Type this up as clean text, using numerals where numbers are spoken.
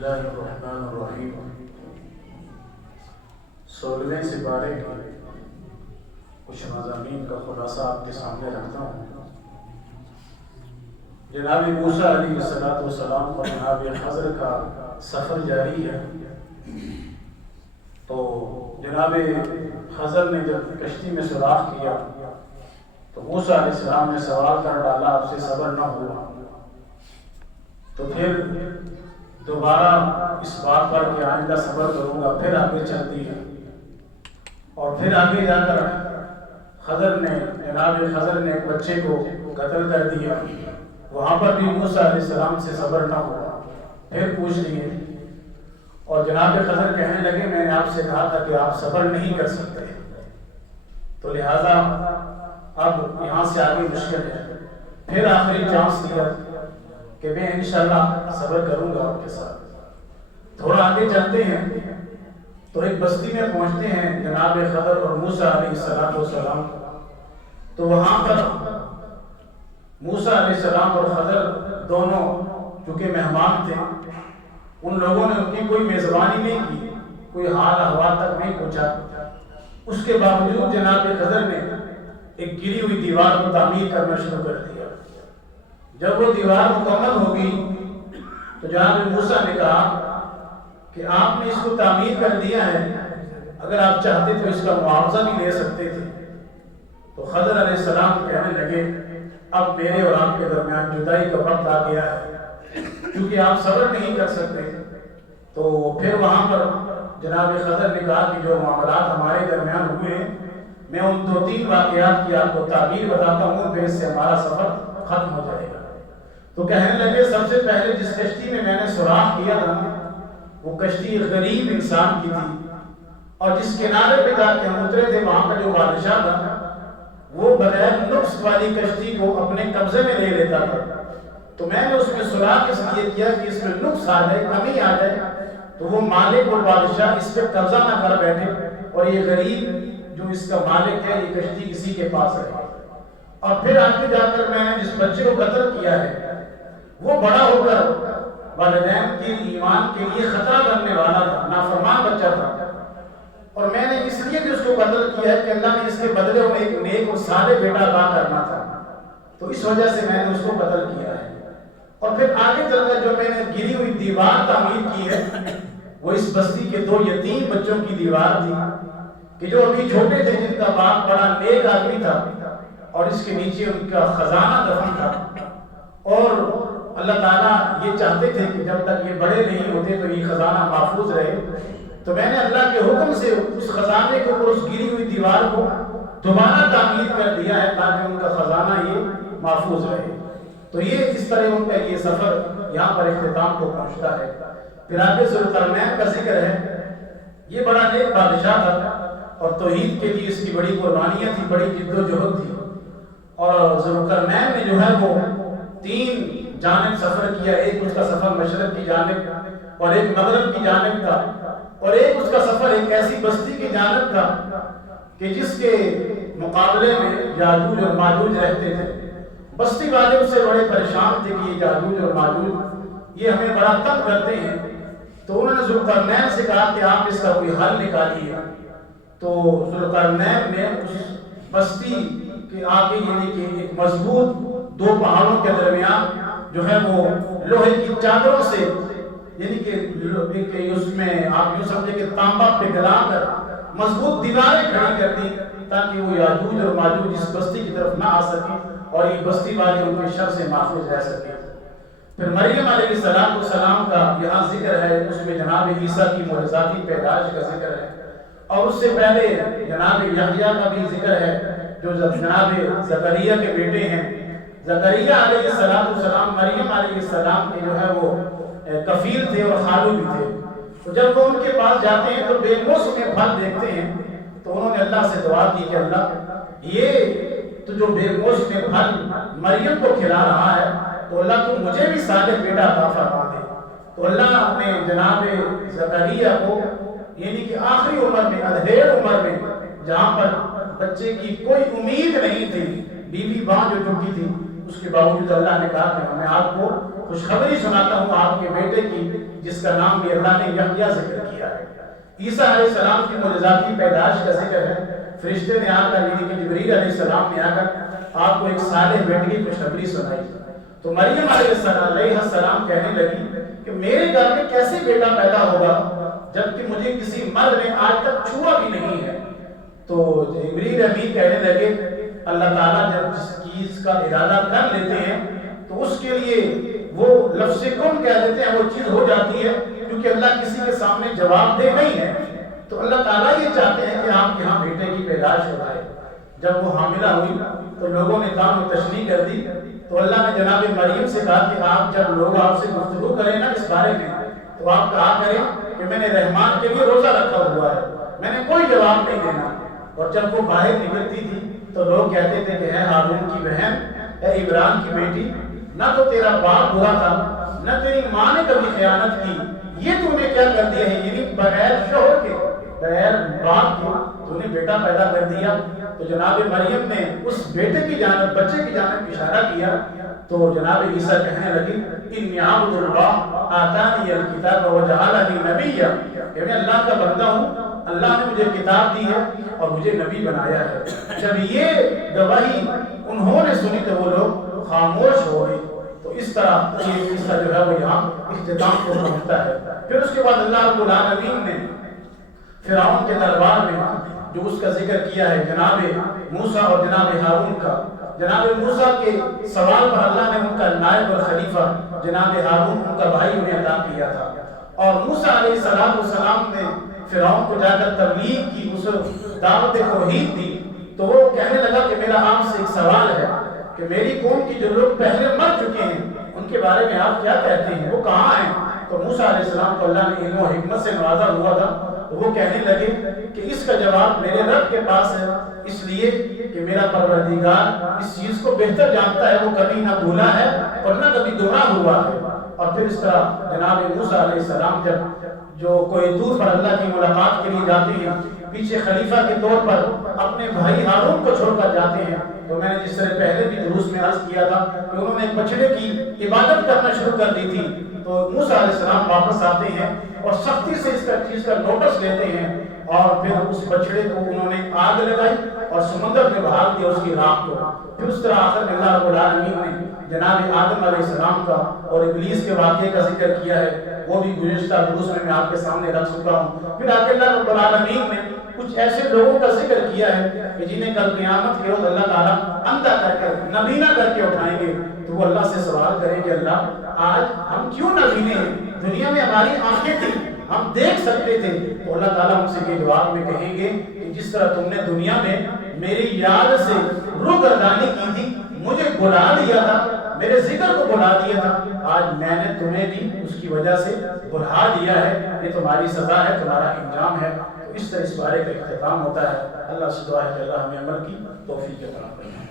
اللہ الرحمن الرحیم 16ویں سپارے کے کچھ مضامین کا خلاصہ آپ کے سامنے رکھتا ہوں۔ جناب موسیٰ علیہ السلام اور جناب خضر کا سفر جاری ہے، تو جناب خضر نے جب کشتی میں سوراخ کیا تو موسیٰ علیہ السلام نے سوال کر ڈالا آپ سے صبر نہ ہوا، تو پھر دوبارہ اس بات پر کہ آئندہ صبر کروں گا، پھر آگے چلتی ہے اور پھر آگے جا کر جناب خضر نے ایک بچے کو قتل کر دیا۔ وہاں پر بھی موسیٰ علیہ السلام سے صبر نہ ہوا، پھر پوچھ لیے اور جناب خضر کہنے لگے میں نے آپ سے کہا تھا کہ آپ صبر نہیں کر سکتے، تو لہذا اب یہاں سے آگے مشکل ہے۔ پھر آخری چانس دیا کہ میں انشاءاللہ صبر کروں گا آپ کے ساتھ۔ تھوڑا آگے چلتے ہیں تو ایک بستی میں پہنچتے ہیں جناب خضر اور موسیٰ علیہ السلام، تو وہاں پر موسیٰ علیہ السلام اور خضر دونوں چونکہ مہمان تھے، ان لوگوں نے ان کی کوئی میزبانی نہیں کی، کوئی حال احوال تک نہیں پوچھا۔ اس کے باوجود جناب خضر نے ایک گری ہوئی دیوار کو تعمیر کرنا شروع کر دیا۔ جب وہ دیوار مکمل ہوگی تو جناب موسیٰ نے کہا کہ آپ نے اس کو تعمیر کر دیا ہے، اگر آپ چاہتے تو اس کا معاوضہ بھی لے سکتے تھے۔ تو خضر علیہ السلام کہنے لگے اب میرے اور آپ کے درمیان جدائی کا وقت آ گیا ہے، کیونکہ آپ صبر نہیں کر سکتے۔ تو پھر وہاں پر جناب خضر نے کہا کہ جو معاملات ہمارے درمیان ہوئے ہیں میں ان 2-3 واقعات کی آپ کو تعبیر بتاتا ہوں، پھر اس سے ہمارا سفر ختم ہو جائے گا۔ تو کہنے لگے سب سے پہلے جس کشتی میں نے سوراخ کیا تھا وہ کشتی غریب انسان کی تھی، اور جس کنارے پہ جا کے ہم اترے تھے وہاں کا جو بادشاہ تھا وہ بغیر نقص والی کشتی کو اپنے قبضے میں لے لیتا تھا۔ تو میں نے اس میں سوراخ اس لیے کیا کہ اس میں نقص آ جائے، کمی آ جائے، تو وہ مالک اور بادشاہ اس پہ قبضہ نہ کر بیٹھے اور یہ غریب جو اس کا مالک ہے یہ کشتی کسی کے پاس رہے۔ اور پھر آگے جا کر میں نے جس بچے کو قتل کیا ہے وہ بڑا ہو کر والدین کے ایمان کے لیے خطرہ بننے والا تھا، نافرمان بچہ تھا، اور میں نے اس لیے بھی اس کو قتل کیا ہے کہ اللہ نے اس کے بدلے میں ایک نیک اور صالح بیٹا عطا کرنا تھا، تو اس وجہ سے میں نے اس کو قتل کیا ہے۔ اور پھر آگے چل کر جو میں نے گری ہوئی دیوار تعمیر کی ہے وہ اس بستی کے 2 یتیم بچوں کی دیوار تھی کہ جو ابھی چھوٹے تھے، جن کا باپ بڑا نیک آدمی تھا اور اس کے نیچے ان کا خزانہ دفن تھا، اور اللہ تعالیٰ یہ چاہتے تھے کہ جب تک یہ بڑے نہیں ہوتے تو یہ خزانہ محفوظ رہے۔ تو میں نے اللہ کے حکم سے اس خزانے کو اور اس گری ہوئی دیوار کو دوبارہ تعمیر کر دیا ہے تاکہ ان کا خزانہ یہ محفوظ رہے۔ تو یہ اس طرح ان کا یہ سفر یہاں پر اختتام کو پہنچتا ہے۔ پھر آگے ذوالقرنین کا ذکر ہے۔ یہ بڑا نیک بادشاہ تھا اور توحید کے لیے اس کی بڑی قربانیاں تھی، بڑی جد و جہد تھی، اور ذوالقرنین نے جو ہے وہ 3 جانب سفر کیا۔ ایک اس کا سفر مشرق کی جانب اور ایک مغرب کی جانب تھا، اور ایک اس کا سفر ایک ایسی بستی کی جانب تھا کہ جس کے مقابلے میں یاجوج اور ماجوج رہتے تھے۔ بستی والے اس سے بڑے پریشان تھے کہ یہ یاجوج اور ماجوج یہ ہمیں بڑا تنگ کرتے ہیں، تو انہوں نے ذوالقرنین سے کہا کہ آپ اس کا کوئی حل نکالیے۔ تو ذوالقرنین نے اس بستی کے آگے یعنی کہ ایک مضبوط 2 پہاڑوں کے درمیان جو ہے وہ لوہے کی چادروں سے یعنی کہ اس میں آپ یوں سمجھے کہ تانبا پہ گلا کر مضبوط دیواریں کھڑی کر دی تاکہ وہ یاجوج اور ماجوج اس بستی کی طرف نہ آ سکیں اور یہ بستی والے ان کے شر سے محفوظ رہ سکیں۔ پھر مریم علیہ السلام کا یہاں ذکر ہے، اس میں جناب عیسیٰ کی معجزاتی پیدائش کا ذکر ہے، اور اس سے پہلے جناب یحییٰ کا بھی ذکر ہے جو جناب زکریا کے بیٹے ہیں۔ زکریا علیہ السلام مریم علیہ السلام کے جو ہے وہ کفیل تھے اور خالو بھی تھے۔ تو جب وہ ان کے پاس جاتے ہیں تو بے موسم پھل دیکھتے ہیں، تو انہوں نے اللہ سے دعا کی کہ اللہ یہ تو جو بے موسم پھل مریم کو کھلا رہا ہے تو اللہ تو مجھے بھی صالح بیٹا عطا فرما دے۔ تو اللہ نے جناب زکریا کو یعنی کہ آخری عمر میں، ادھیڑ عمر میں، جہاں پر بچے کی کوئی امید نہیں تھی، بیوی بانجھ ہو چکی تھی، اس کے باوجود اللہ نے کہا کہ میں آپ کو خوشخبری سناتا ہوں آپ کے بیٹے کی جس کا نام بھی اللہ نے یحییٰ ذکر کیا ہے۔ عیسیٰ علیہ السلام کی معجزاتی پیدائش کا ذکر ہے۔ فرشتے نے آ کر یعنی کہ جبریل علیہ السلام نے آ کر آپ کو ایک صالح بیٹے کی خوشخبری سنائی۔ تو مریم علیہ السلام کہنے لگی کہ میرے گھر میں کیسے بیٹا پیدا ہوگا جبکہ مجھے کسی مرد نے آج تک چھوا بھی نہیں ہے۔ تو جبریل امین کہنے لگے اللہ تعالیٰ جب جس چیز کا ارادہ کر لیتے ہیں تو اس کے لیے وہ لفظ کن کہہ دیتے ہیں، وہ چیز ہو جاتی ہے، کیونکہ اللہ کسی کے سامنے جواب دہ نہیں ہے۔ تو اللہ تعالیٰ یہ چاہتے ہیں کہ آپ کے ہاں بیٹے کی پیدائش ہو جائے۔ جب وہ حاملہ ہوئی تو لوگوں نے دام و تشریح کر دی، تو اللہ نے جناب مریم سے کہا کہ آپ جب لوگ آپ سے گفتگو کریں نا اس بارے میں تو آپ کہا کریں کہ میں نے رحمان کے لیے روزہ رکھا ہوا ہے، میں نے کوئی جواب نہیں دینا۔ اور جب وہ باہر نکلتی تھی تو لوگ کہتے تھے کہ اے ہارون کی بہن، اے عمران کی بیٹی، نہ تو تیرا باپ برا تھا نہ تیری ماں نے کبھی خیانت کی، یہ تو نے کیا کر دیا ہے، یعنی بغیر شوہر کے بغیر باپ کے تو نے بیٹا پیدا کر دیا۔ تو جناب مریم نے اس بیٹے کی جانب بچے کی جانب اشارہ کیا تو جناب عیسیٰ کہنے لگی انی عبد اللہ آتانی الکتاب وجعلنی نبیا، کہ میں اللہ کا بندہ ہوں، اللہ نے مجھے کتاب دی ہے اور مجھے نبی بنایا ہے۔ جب یہ گواہی انہوں نے سنی تو وہ لوگ خاموش ہو گئے۔ تو اس طرح یہ قصہ جو ہے وہ یہاں اختتام کو پہنچتا ہے۔ پھر اس کے بعد اللہ رب العالمین نے فرعون کے دربار میں جو اس کا ذکر کیا ہے جناب موسیٰ اور جناب ہارون کا، جناب موسیٰ کے سوال پر اللہ نے ان کا نائب اور خلیفہ جناب ہارون ان کا بھائی انہیں عطا کیا تھا، اور موسیٰ علیہ السلام نے فرعون کو جا کر تبلیغ کی، اس دعوت توحید دی۔ تو وہ کہنے لگا کہ میرا آپ سے ایک سوال ہے کہ میری قوم کی جو لوگ پہلے مر چکے ہیں ان کے بارے میں آپ کیا کہتے ہیں، وہ کہاں ہیں؟ تو موسیٰ علیہ السلام کو اللہ نے علم و حکمت سے نوازا ہوا تھا، تو وہ کہنے لگے کہ اس کا جواب میرے رب کے پاس ہے، اس لیے کہ میرا پروردگار اس چیز کو بہتر جانتا ہے، وہ کبھی نہ بھولا ہے اور نہ کبھی گمراہ ہوا ہے۔ اور پھر اس طرح جناب موسیٰ علیہ السلام جب جو کوئی طور پر اللہ کی ملاقات کے لیے جاتے ہیں، پیچھے خلیفہ کے طور پر اپنے بھائی ہارون کو چھوڑ کر جاتے ہیں، تو میں نے جس طرح پہلے بھی دروس میں عرض کیا تھا کہ انہوں نے بچڑے کی عبادت کرنا شروع کر دی تھی۔ تو موسیٰ علیہ السلام واپس آتے ہیں اور سختی سے اس چیز کا نوٹس لیتے ہیں، اور پھر اس بچڑے کو انہوں نے آگ لگائی اور سمندر میں بہا دیا اس کی راکھ کو۔ پھر اس طرح آخر میں اللہ رب العالمین نے جناب آدم علیہ السلام کا اور ابلیس کے واقعے کا ذکر کیا ہے، وہ بھی گزشتہ دروس میں آپ کے سامنے رکھ چکا ہوں۔ پھر آگے اللہ رب العالمین نے کچھ ایسے لوگوں کا ذکر کیا ہے کہ جنہیں کل قیامت کے روز اللہ تعالیٰ اندھا کر کے نبینا کر کے اٹھائیں گے، تو وہ اللہ سے سوال کریں کہ اللہ آج ہم کیوں نبینے ہیں؟ دنیا میں ہماری آنکھیں تھیں، ہم دیکھ سکتے تھے۔ تو اللہ تعالیٰ ہم سے یہ جواب میں کہیں گے کہ جس طرح تم نے دنیا میں میری یاد سے روگردانی کی تھی، مجھے بلا دیا تھا، میرے ذکر کو بلا دیا تھا، آج میں نے تمہیں بھی اس کی وجہ سے بلا دیا ہے، یہ تمہاری سزا ہے، تمہارا انجام ہے۔ تو اس طرح اس بارے کا اختتام ہوتا ہے۔ اللہ سے دعا ہے کہ اللہ ہمیں عمل کی توفیق عطا فرمائے۔